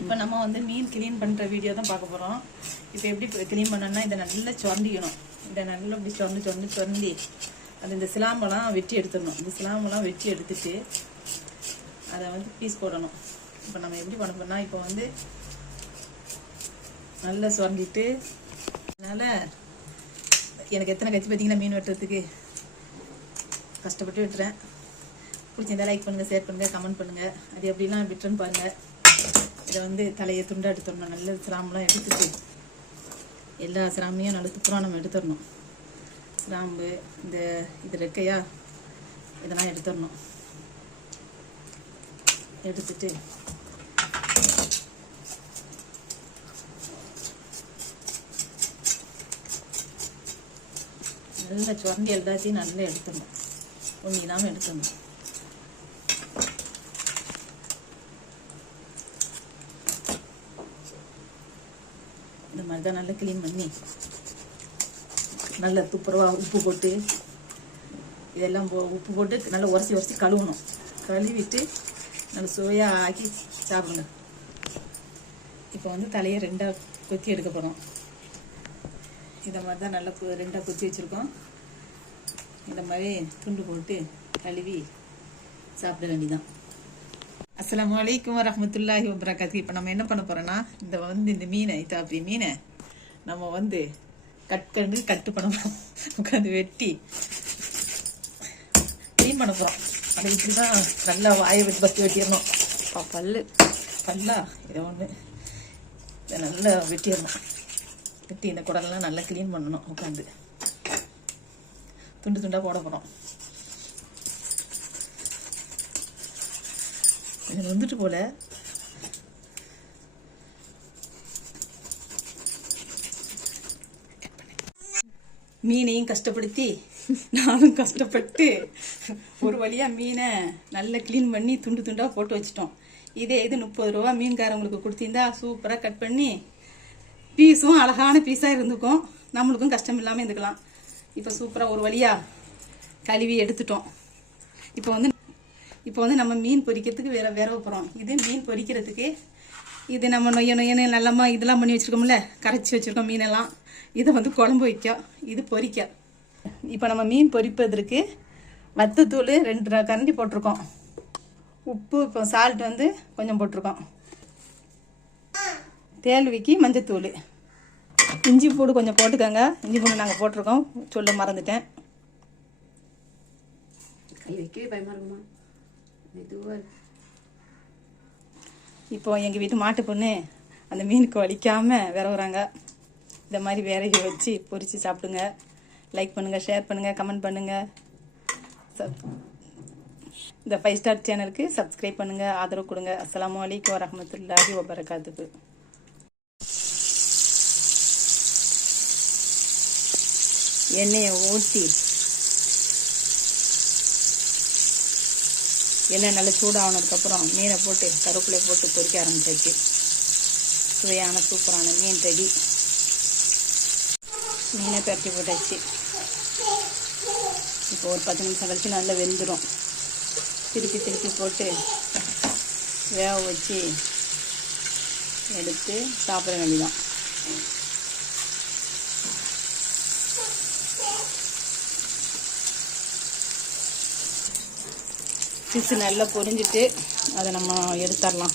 இப்போ நம்ம வந்து மீன் க்ளீன் பண்ணுற வீடியோ தான் பார்க்க போகிறோம். இப்போ எப்படி க்ளீன் பண்ணணும்னா இதை நல்லா சுரண்டிக்கணும். இதை நல்லா இப்படி சுரண்டி அது இந்த சிலாம்பெல்லாம் வெட்டி எடுத்துடணும். இந்த சிலாம்பெல்லாம் வெட்டி எடுத்துட்டு அதை வந்து பீஸ் போடணும். இப்போ நம்ம எப்படி பண்ண போனால் இப்போ வந்து நல்லா சுரண்டிட்டு அதனால் எனக்கு எத்தனை கட்சி பார்த்தீங்கன்னா மீன் வெட்டுறதுக்கு கஷ்டப்பட்டு விட்டுறேன். பிடிச்சிருந்தா லைக் பண்ணுங்கள், ஷேர் பண்ணுங்கள், கமெண்ட் பண்ணுங்கள். அது எப்படிலாம் விட்டுருன்னு பாருங்கள். இதை வந்து தலையை துண்டா எடுத்துடணும். நல்ல சிராம்பெலாம் எடுத்துட்டு எல்லா சிராமையும் நல்ல துப்புரம் நம்ம எடுத்துடணும். சிராம்பு இந்த இது ரெக்கையா இதெல்லாம் எடுத்துடணும். எடுத்துட்டு நல்லா சுரண்டி எல்லாத்தையும் நல்லா எடுத்துடணும். ஒன்று இல்லாமல் எடுத்துடணும். இந்த மாதிரி தான் நல்லா க்ளீன் பண்ணி நல்லா துப்புரவாக உப்பு போட்டு இதெல்லாம் உப்பு போட்டு நல்லா உரசி கழுவணும். கழுவிட்டு நல்லா சுவையாக ஆக்கி சாப்பிடுங்க. இப்போ வந்து தலையை ரெண்டாக கொத்தி எடுக்க போகிறோம். இதை மாதிரி தான் நல்லா ரெண்டாக கொத்தி வச்சுருக்கோம். இந்த மாதிரி துண்டு போட்டு கழுவி சாப்பிட வேண்டியதான். அஸ்ஸலாமு அலைக்கும் வரஹ்மத்துல்லாஹி வபரகாத்துஹு. இப்போ நம்ம என்ன பண்ண போகிறோன்னா இந்த மீனை அப்படி மீனை நம்ம வந்து கட்டு பண்ண போகிறோம். உட்காந்து வெட்டி க்ளீன் பண்ண போகிறோம். அதை இப்படி தான் நல்லா வாயை வெட்டி பஸ்ட்டு வெட்டிடணும். பல்லா இதை ஒன்று இதை நல்லா வெட்டிடணும். வெட்டி இந்த குடலெல்லாம் நல்லா க்ளீன் பண்ணணும். உட்காந்து துண்டு துண்டாக போட போகிறோம். இது வந்துட்டு போல மீனையும் கஷ்டப்படுத்தி நானும் கஷ்டப்பட்டு ஒரு வழியாக மீனை நல்லா க்ளீன் பண்ணி துண்டு துண்டாக போட்டு வச்சிட்டோம். இதே இது 30 ரூபா மீன்காரங்களுக்கு கொடுத்திருந்தா சூப்பராக கட் பண்ணி பீஸும் அழகான பீஸாக இருந்துக்கும். நம்மளுக்கும் கஷ்டம் இல்லாமல் இருந்துக்கலாம். இப்போ சூப்பராக ஒரு வழியாக கழுவி எடுத்துட்டோம். இப்போ வந்து நம்ம மீன் பொரிக்கிறதுக்கு விரவ போகிறோம். இது மீன் பொரிக்கிறதுக்கு இது நம்ம நொய்ய நல்லமா இதெல்லாம் பண்ணி வச்சுருக்கோம்ல, கரைச்சி வச்சுருக்கோம் மீனெல்லாம். இதை வந்து குழம்பு வைக்க, இது பொரிக்க. இப்போ நம்ம மீன் பொரிப்பதற்கு வத்தத்தூள் 2 கரண்டி போட்டிருக்கோம். உப்பு இப்போ சால்ட் வந்து கொஞ்சம் போட்டிருக்கோம். தேல்விக்கு மஞ்சத்தூள், இஞ்சி பூடு கொஞ்சம் போட்டுக்கோங்க. இஞ்சி பூடு நாங்கள் போட்டிருக்கோம், சொல்ல மறந்துட்டேன். இப்போ எங்கள் வீட்டு மாட்டு பொண்ணு அந்த மீனுக்கு வலிக்காமல் விரவுறாங்க. இந்த மாதிரி வேறையை வச்சு பொரித்து சாப்பிடுங்க. லைக் பண்ணுங்கள், ஷேர் பண்ணுங்கள், கமெண்ட் பண்ணுங்கள். இந்த 5 ஸ்டார் சேனலுக்கு சப்ஸ்கிரைப் பண்ணுங்கள், ஆதரவு கொடுங்க. அஸ்ஸலாமு அலைக்கும் வரஹ்மத்துல்லாஹி வபரகாத்துஹு. எண்ணெயை ஊற்றி எண்ணெய் நல்லா சூடானதுக்கப்புறம் மீனை போட்டு கருவேப்பிலை போட்டு பொரிக்க ஆரம்பிச்சாச்சு. சுவையான சூப்பரான மீன் ரெடி. மீனை பரட்டி போட்டாச்சு. இப்போ ஒரு 10 நிமிஷம் கழிச்சு நல்லா வெந்துடும். திருப்பி போட்டு வேக வச்சு எடுத்து சாப்பிட வேண்டியதான். ஃபிஷ் நல்லா பொரிஞ்சிட்டு அதை நம்ம எடுத்துடலாம்.